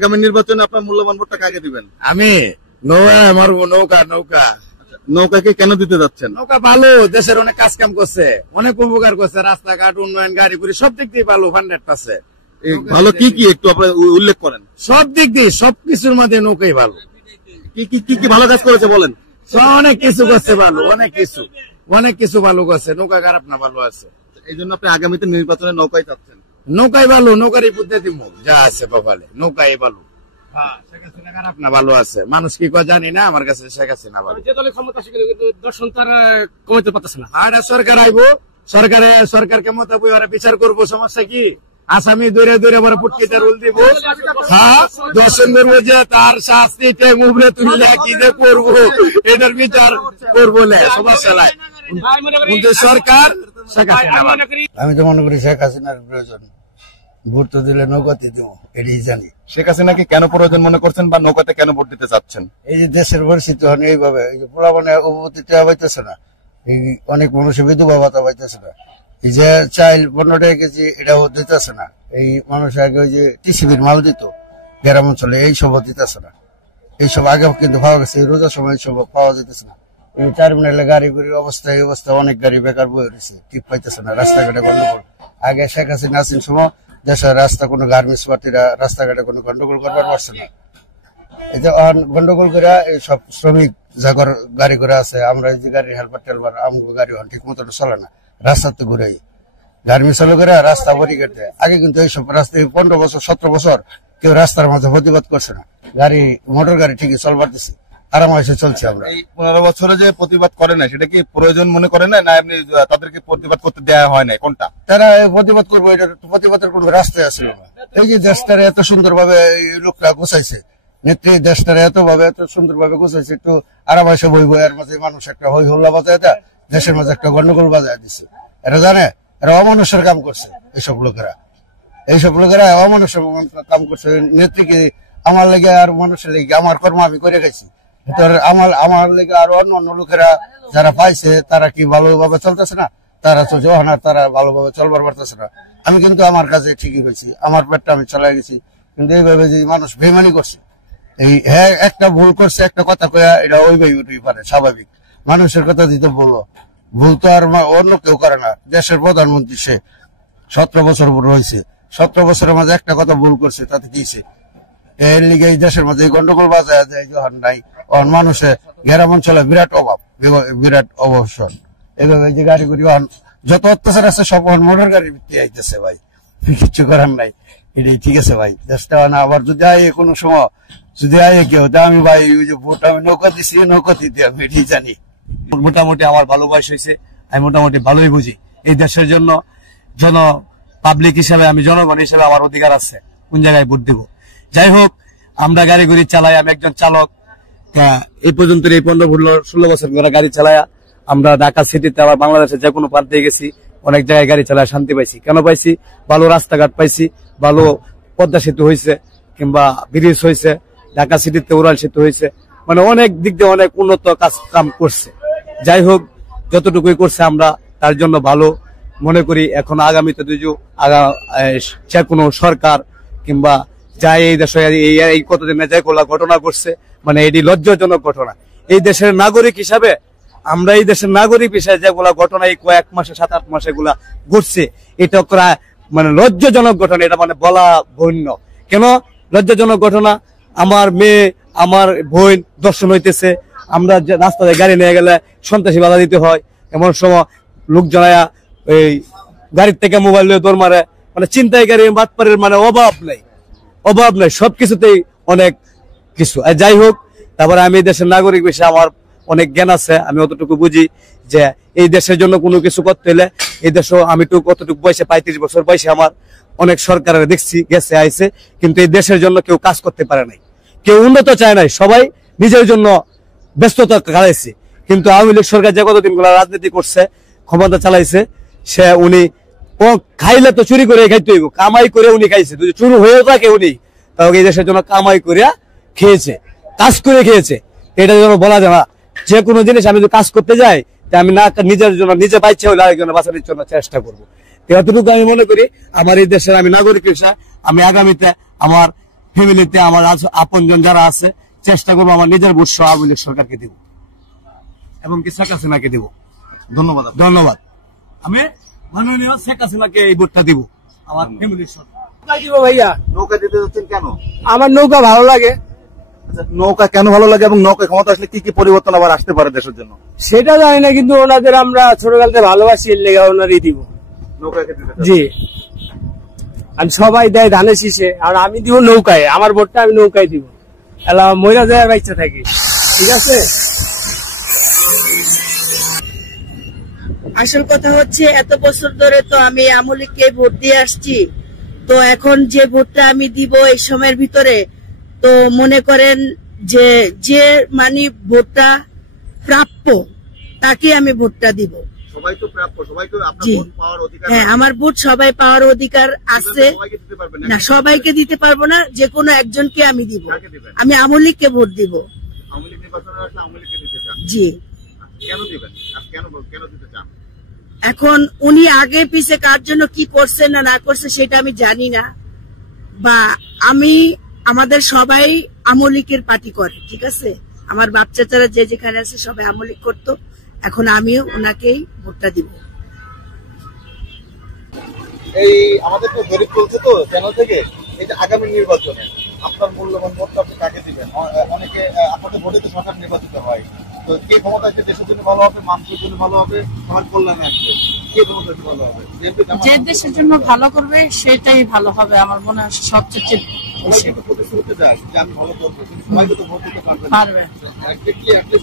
আগামী নির্বাচনে আপনার মূল্যবান ভোটটা কাকে দিবেন? আমি মারবো নৌকা। নৌকাকে কেন দিতে যাচ্ছেন? নৌকা ভালো, দেশের অনেক কাজ কাম করছে, অনেক উপকার করছে, রাস্তাঘাট উন্নয়ন, গাড়ি গুড়ি সব দিক দিয়ে ভালো, 100%। ভালো কি কি একটু আপনার উল্লেখ করেন? সব দিক দিয়ে, সবকিছুর মধ্যে নৌকাই ভালো। কি ভালো কাজ করেছে বলেন? অনেক কিছু করছে ভালো, অনেক কিছু ভালো করছে। নৌকা খারাপ না, ভালো আছে। এই জন্য আপনি আগামীতে নির্বাচনে নৌকাই চাচ্ছেন? নৌকাই ভালো, নৌকারই বুদ্ধি দিব যা আছে কপালে, নৌকাই ভালো। শেখ হাসিনা খারাপ না, ভালো আছে। মানুষ কি কয় জানি না, আমার কাছে শেখ হাসিনা ভালো। যে দলের ক্ষমতা আসে কিন্তু দর্শন তার কমাতে পারতেছে না। আর সরকার আইবো, সরকারকে মতাবো, ওরা বিচার করবো, সমস্যা কি? আসামি দূরে পরে পুটকিতে রুল দিব, দর্শন করবো, যে তার শাস্তি মুভরে তুললে কি যে করবো, এটার বিচার করবো, সমস্যা নাই। কিন্তু সরকার শেখ হাসিনা ভালো। আমি তো মনে করি শেখ হাসিনার প্রয়োজন, ভোট তো দিলে নৌকাতে দিব, এটাই জানি। শেখ হাসিনাকে কেন প্রয়োজন মনে করছেন বা নৌকাতে কেন ভোট দিতে চাচ্ছেন? এই যে দেশের পরিস্থিতি হন এইভাবে, এই যে পোলাপানে উপপত্তিটা পাইতেছে না, এই অনেক মানুষের বিধবা ভাতা পাইতেছে না, এই যে চাইল 15 টাকা কেজি এটাও দিতেছে না। এই মানুষ আগে ওই যে টিসিবির মাল দিত গ্রাম অঞ্চলে, এইসব দিতেছে না। এইসব আগে কিন্তু পাওয়া গেছে, এই রোজার সময় এইসব পাওয়া যেতেছে না। এই টার্মিনালে গাড়ি গুড়ির অবস্থা, এই অবস্থা, অনেক গাড়ি বেকার বয়ে রয়েছে, ঠিক পাইতেছে না, রাস্তাঘাটে গন্ডগোল। আগে শেখ হাসিনা আসেন সময় দেশের রাস্তা কোনো গার্মেন্টস পার্টিরা রাস্তাঘাটে কোনো গন্ডগোল করবার পারছে না। এই যে গন্ডগোল করে এই সব শ্রমিক জাগর গাড়ি ঘোড়া আছে, আমরা এই যে গাড়ির হেলপার টেলপার আমগো গাড়ি ঠিক মতো চলে না, রাস্তাতে ঘুরাই গার্মেন্টস চালু করে রাস্তা বরিগেট দেয়। আগে কিন্তু এইসব রাস্তায় 15 বছর 17 বছর কেউ রাস্তার মাঝে প্রতিবাদ করছে না, গাড়ি মোটর গাড়ি ঠিকই চলবার দিচ্ছে, আরামাইসে চলছে। আমরা এই 15 বছরে যে প্রতিবাদ করে না, সেটা কি প্রয়োজন মনে করে না, না এমনি তাদেরকে প্রতিবাদ করতে দেওয়া হয় না? কোনটা? তারা প্রতিবাদ করবো, এটা প্রতিবাদের কোনো রাস্তায় আসছিল না। এই যে দেশটারে এত সুন্দর ভাবে লোকরা গোছাইছে, নেত্রী দেশটারে এত সুন্দর ভাবে গোছাইছে, একটু আরামাইসে বইব, এর মাঝে মানুষ একটা হই হল্লা বাজায় দেয়, দেশের মাঝে একটা গন্ডগোল বাজায় দিচ্ছে। এরা জানে এরা অমানুষের কাম করছে, এইসব লোকেরা অমানুষের কাম করছে। নেত্রীকে আমার লেগে আর মানুষের লেগে আমার কর্ম আমি করে গেছি, আমার লেগে আর অন্য লোকেরা যারা পাইছে তারা কি ভালোভাবে চলতেছে না, তারা তো যখন তারা ভালোভাবে চলবার পারতেছে না। আমি কিন্তু আমার কাছে ঠিকই হয়েছি, আমার পেটটা আমি চালাই গেছি। কিন্তু এইভাবে যে মানুষ বেমানি করছে, এই হ্যাঁ একটা ভুল করছে, একটা কথা কয়া এটা ওইভাবে উঠেই পারে, স্বাভাবিক। মানুষের কথা দিতে বললো, ভুল তো আর অন্য কেউ করে না। দেশের প্রধানমন্ত্রী, সে 17 বছর রয়েছে, 17 বছরের মাঝে একটা কথা ভুল করছে, তাতে দিয়েছে। এর লিগে এই দেশের মাঝে গন্ডগোল বাজায় দেয় যখন নাই, মানুষের গ্রাম অঞ্চলে বিরাট অবসর। এইভাবে যে গাড়ি গুড়ি যত অত্যাচার আছে সব মোটর গাড়ির ভিত্তি আইতেছে ভাই, কিছু করার নাই। এটাই ঠিক আছে ভাই, দেশটা না আবার যদি আয় কোনো সময় যদি আয় কেউ, তা আমি ভাই ওই যে ভোট আমি নৌকা দিচ্ছি, নৌকা দিতে আমি এটাই জানি। মোটামুটি আমার ভালো বয়স হয়েছে, আমি মোটামুটি ভালোই বুঝি এই দেশের জন্য। পাবলিক হিসাবে, আমি জনগণ হিসাবে আমার অধিকার আছে কোন জায়গায় ভোট দিব। যাই হোক, আমরা গাড়ি গুড়ি চালাই, আমি একজন চালক। এই পর্যন্ত এই 15-16 বছর ধরে গাড়ি চালায়া আমরা ঢাকা সিটিতে, আবার বাংলাদেশের যে কোনো প্রান্তে গেছি, অনেক জায়গায় গাড়ি চালায় শান্তি পাইছি। কেন পাইছি? ভালো রাস্তাঘাট পাইছি, ভালো পদ্মা সেতু হয়েছে, কিংবা ব্রিজ হয়েছে, ঢাকা সিটিতে উড়াল সেতু হয়েছে, মানে অনেক দিক দিয়ে অনেক উন্নত কাম করছে। যাই হোক, যতটুকুই করছে আমরা তার জন্য ভালো মনে করি। এখন আগামীতে যে কোনো সরকার কিংবা যাই এই দেশে এই কতদিনে যে ঘটনা করছে, মানে এটি লজ্জাজনক ঘটনা। এই দেশের নাগরিক হিসাবে, আমরা এই দেশের নাগরিক হিসাবে যেগুলা ঘটনা এই কয়েক মাসে 7-8 মাসে গুলা ঘটছে, এটা মানে লজ্জাজনক ঘটনা। এটা মানে বলা বন্য। কেন লজ্জাজনক ঘটনা? আমার মেয়ে, আমার বোন দর্শন হইতেছে, আমরা রাস্তায় গাড়ি নিয়ে গেলে সন্ত্রাসী বাধা দিতে হয়, এমন সময় লোক জনায়া এই গাড়ির থেকে মোবাইল নিয়ে দৌড় মারে, মানে ছিনতাইকারী বাটপারের মানে অভাব নাই, সবকিছুতেই অনেক কিছু। যাই হোক, তারপরে আমি দেশের নাগরিক বিষয়ে আমার অনেক জ্ঞান আছে, আমি অতটুকু বুঝি যে এই দেশের জন্য কোনো কিছু করতে হলে এই দেশে আমি কতটুকু বয়সে 35 বছর বয়সে আমার অনেক সরকারের দেখছি গেছে আইছে, কিন্তু এই দেশের জন্য কেউ কাজ করতে পারে নাই, কেউ উন্নত চায় নাই, সবাই নিজের জন্য ব্যস্ততা কাটাইছে। কিন্তু আওয়ামী লীগ সরকার যে কতদিন রাজনীতি করছে, ক্ষমতা চালাইছে, উনি খাইলে তো চুরি করে খাইতে হইব, কামাই করে উনি খাইছে। যদি চুরি হয়েও থাকে উনি, তাহলে এই দেশের জন্য কামাই করে খেয়েছে, কাজ করে খেয়েছে। এটা যেন বলা যায় না, যে কোনো জিনিস আমি যদি কাজ করতে যাই, আমি না নিজের জন্য নিজে বাইচ্ছে হলে আরেকজনের বাঁচানোর জন্য চেষ্টা করবো। এতটুকু আমি মনে করি আমার এই দেশের আমি নাগরিক হিসেবে আমি আগামীতে আমার ফ্যামিলিতে আমার আপনজন যারা আছে চেষ্টা করবো আমার নিজের ভোট সহ আওয়ামী লীগ সরকারকে দিব এবং কি শেখ হাসিনাকে দিব। ধন্যবাদ। ধন্যবাদ। আমি মাননীয় শেখ হাসিনাকে এই ভোটটা দিব আমার ফ্যামিলির সঙ্গে। ভাইয়া নৌকা দিতে যাচ্ছেন কেন? আমার নৌকা ভালো লাগে। আচ্ছা, নৌকা কেন ভালো লাগে এবং নৌকা ক্ষমতা আসলে কি কি পরিবর্তন আবার আসতে পারে দেশের জন্য? সেটা জানি না, কিন্তু ওনাদের আমরা ছোটকাল থেকে ভালোবাসি, এর লেগে ওনারই দিব। নৌকাকে দিতে চান? জি, আমি সবাই দেয় ধানের শীষে, আর আমি দিব নৌকায়। আমার ভোটটা আমি নৌকায় দিব, এলা মহিলা যায় বাচ্চা থাকি। ঠিক আছে। আসল কথা হচ্ছে এত বছর ধরে তো আমি আওয়ামী লীগকে ভোট দিয়ে আসছি, তো এখন যে ভোটটা আমি দিব এই সময়ের ভিতরে, তো মনে করেন যে মানে ভোটটা প্রাপ্য তাকে আমি ভোটটা দিব। সবাই তো প্রাপ্য, সবাই তো আপনার জি। ভোট পাওয়ার অধিকার। হ্যাঁ, আমার ভোট সবাই পাওয়ার অধিকার আছে। সবাইকে দিতে পারবেন না, সবাইকে দিতে পারবো না, যে কোনো একজনকে আমি দিব। কাকে দিবেন? আমি আওয়ামী লীগকে ভোট দিব। আওয়ামী লীগ নির্বাচনে আসলে আওয়ামী লীগকে দিতে চান? জি। কেন দিবেন? আর কেন দিতে চান? এখন উনি আগে পিছে কার জন্য কি করছে না না করছে সেটা আমি জানি না, বা আমাদের সবাই আওয়ামী লীগের পার্টি করে। ঠিক আছে, আমার বাচ্চারা যে যেখানে আছে সবাই আওয়ামী লীগ করতো, এখন আমিও ওনাকেই ভোটটা দিব। এই আমাদের তো জরিপ চলছে তো চ্যানেল থেকে, এই যে আগামী নির্বাচনে আপনার মূল্যবান ভোটটা আপনি কাকে দিবেন? অনেকে আপনাদের ভোটে তো সরকার নির্বাচিত হয়, তো কে ক্ষমতা আসলে দেশের জন্য ভালো হবে, মানুষের জন্য ভালো হবে, সবার কল্যাণে আসবে, কে ক্ষমতা আসলে ভালো হবে? যে দেশের জন্য ভালো করবে সেটাই ভালো হবে আমার মনে হয় সবচেয়ে সবাই কিন্তু প্রতিশ্রুতি দেয় যে আমি ভালো করবো, কিন্তু সবাইকে তো ভোট দিতে পারবে না। পারবে।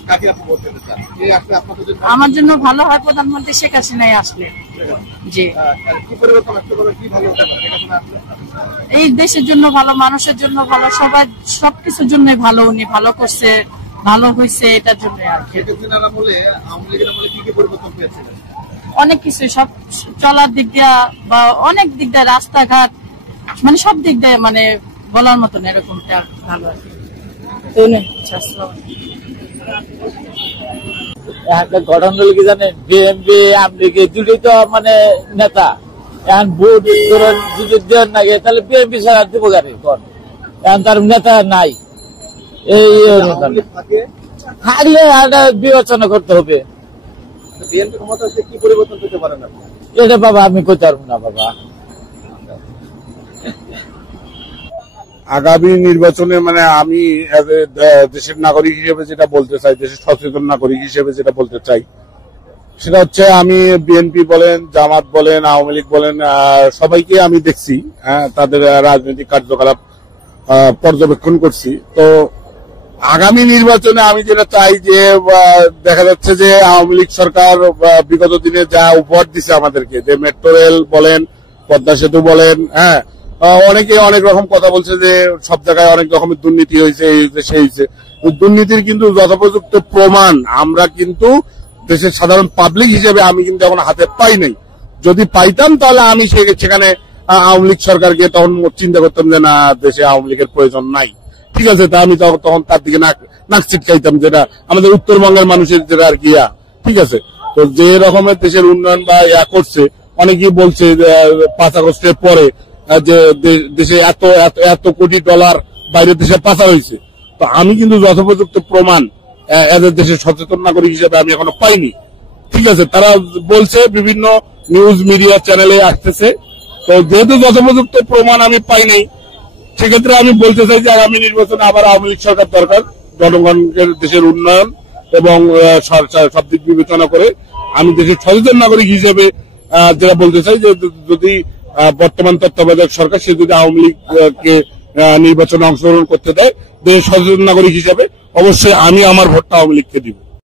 কাকে আপনি ভোট দিতে চান? কে আসলে আপনাদের জন্য আমার জন্য ভালো হয় প্রধানমন্ত্রী শেখ হাসিনাই আসলে। জি, কি পরিবর্তন আসতে পারে, কি ভালো হতে পারে? ঠিক আছে, এই দেশের জন্য ভালো, মানুষের জন্য ভালো, সবাই সবকিছুর জন্য ভালো। উনি ভালো করছে, ভালো হয়েছে, এটার জন্য আর কি। আওয়ামী লীগের আমলে কি কি পরিবর্তন পেয়েছিলেন? অনেক কিছু, সব চলার দিক দিয়া বা অনেক দিক দিয়ে, রাস্তাঘাট মানে সব দিক দিয়ে মানে বলার মতন এরকমটা ভালো আর কি। একটা ঘটনা হলো কি জানেন, বিএনপি আমলিগে দুটোই তো মানে নেতা। এখন ভোট ধরেন যদি দেন না গে, তাহলে বিএনপি ছাড়া দিব গাড়ি কোন, এখন তার নেতা নাই। এই থাকলে একটা বিবেচনা করতে হবে। বিএনপি ক্ষমতা আসলে কি পরিবর্তন পেতে পারেন আপনি? এটা বাবা আমি কইতে পারবো না বাবা। আগামী নির্বাচনে মানে আমি দেশের নাগরিক হিসেবে যেটা বলতে চাই, দেশের সচেতন নাগরিক হিসেবে যেটা বলতে চাই, সেটা হচ্ছে আমি বিএনপি বলেন, জামাত বলেন, আওয়ামী লীগ বলেন, সবাইকে আমি দেখছি, তাদের রাজনৈতিক কার্যকলাপ পর্যবেক্ষণ করছি। তো আগামী নির্বাচনে আমি যেটা চাই যে দেখা যাচ্ছে যে আওয়ামী লীগ সরকার বিগত দিনে যা উপহার দিছে আমাদেরকে, যে মেট্রো রেল বলেন, পদ্মা সেতু বলেন, অনেকে অনেক রকম কথা বলছে যে সব জায়গায় অনেক রকমের দুর্নীতি হয়েছে, এই হয়েছে সেই হয়েছে। দুর্নীতির কিন্তু যথোপযুক্ত প্রমাণ আমরা কিন্তু দেশের সাধারণ পাবলিক হিসেবে আমি কিন্তু এখন হাতে পাই নাই। যদি পাইতাম তাহলে আমি সেখানে আওয়ামী লীগ সরকারকে তখন চিন্তা করতাম যে না, দেশে আওয়ামী লীগের প্রয়োজন নাই। ঠিক আছে, তা আমি তখন তার দিকে নাক ছিটকাইতাম, যেটা আমাদের উত্তরবঙ্গের মানুষের যেটা আর কি। ঠিক আছে, তো যে রকমের দেশের উন্নয়ন বা করছে, অনেকেই বলছে 5 আগস্টের পরে যে দেশে এত এত কোটি ডলার বাইরের দেশে পাচার হয়েছে। তো আমি কিন্তু যথোপযুক্ত প্রমাণ এদের দেশের সচেতন নাগরিক হিসেবে আমি এখনো পাইনি। ঠিক আছে, তারা বলছে বিভিন্ন নিউজ মিডিয়া চ্যানেলে আসতেছে, তো যেহেতু যথোপযুক্ত প্রমাণ আমি পাইনি, সেক্ষেত্রে আমি বলতে চাই যে আগামী নির্বাচনে আবার আওয়ামী লীগ সরকার দরকার। জনগণের দেশের উন্নয়ন এবং সব দিক বিবেচনা করে আমি দেশের সচেতন নাগরিক হিসেবে যেটা বলতে চাই যে যদি বর্তমান তত্ত্বাবধায়ক সরকার সে যদি আওয়ামী লীগকে নির্বাচনে অংশগ্রহণ করতে দেয়, দেশের সচেতন নাগরিক হিসেবে অবশ্যই আমি আমার ভোটটা আওয়ামী লীগকে দিব।